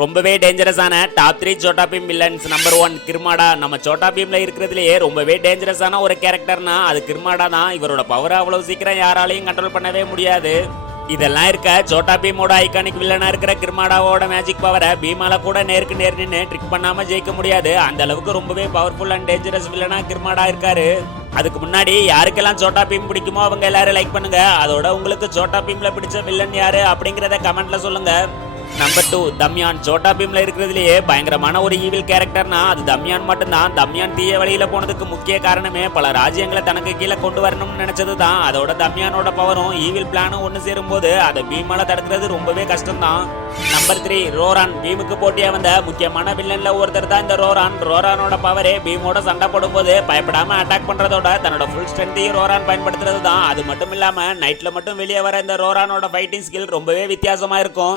ரொம்பவே டேஞ்சரஸான top 3 Chhota Bheem villains. Number 1 Kirmada. நம்ம சோட்டா பீம்ல இருக்கிறதுலயே ரொம்பவே டேஞ்சரஸான ஒரு கேரக்டர்னா அது கிர்மாடா தான். இவரோட பவர் அவ்வளவு சீக்கிரம் யாராலையும் கண்ட்ரோல் பண்ணவே முடியாது. இதெல்லாம் இருக்க சோட்டா பீமோட ஐகானிக் வில்லனா இருக்கிற கிர்மாடாவோட மேஜிக் பவரை பீமால கூட நேருக்கு நேர் நின்று ட்ரிக் பண்ணாம ஜெயிக்க முடியாது. அந்த அளவுக்கு ரொம்பவே பவர்ஃபுல் அண்ட் டேஞ்சரஸ் வில்லனா கிர்மாடா இருக்காரு. அதுக்கு முன்னாடி யாருக்கெல்லாம் சோட்டா பீம் பிடிக்குமோ அவங்க எல்லாரும் லைக் பண்ணுங்க. அதோட உங்களுக்கு சோட்டா பீம்ல பிடிச்ச வில்லன் யாரு அப்படிங்கறத கமெண்ட்ல சொல்லுங்க. நம்பர் 2 தம்யான். சோட்டா பீம்ல இருக்கிறதுலயே பயங்கரமான ஒரு ஈவில் கேரக்டர்னா அது தம்யான் மட்டும்தான். தம்யான் தீய வழியில போனதுக்கு முக்கிய காரணமே பல ராஜ்யங்களை தனக்கு கீழே கொண்டு வரணும்னு நினைச்சது தான். அதோட தம்யானோட பவரும் ஈவில் பிளானும் ஒன்னு சேரும் போது அதை பீமால தடுக்கிறது ரொம்பவே கஷ்டம் தான். நம்பர் 3 ரோரான். பீமுக்கு போட்டியா வந்த முக்கியமான வில்லன்ல ஒருத்தர் தான் இந்த ரோரான். ரோரானோட பவரே பீமோட சண்டை போடும் போது பயப்படாம அட்டாக் பண்றதோட தன்னோட ஃபுல் ஸ்ட்ரென்த்தையும் ரோரான் பயன்படுத்துறது தான். அது மட்டும் இல்லாம நைட்ல மட்டும் வெளியே வர இந்த ரோரானோட ஃபைட்டிங் ஸ்கில் ரொம்பவே வித்தியாசமா இருக்கும்.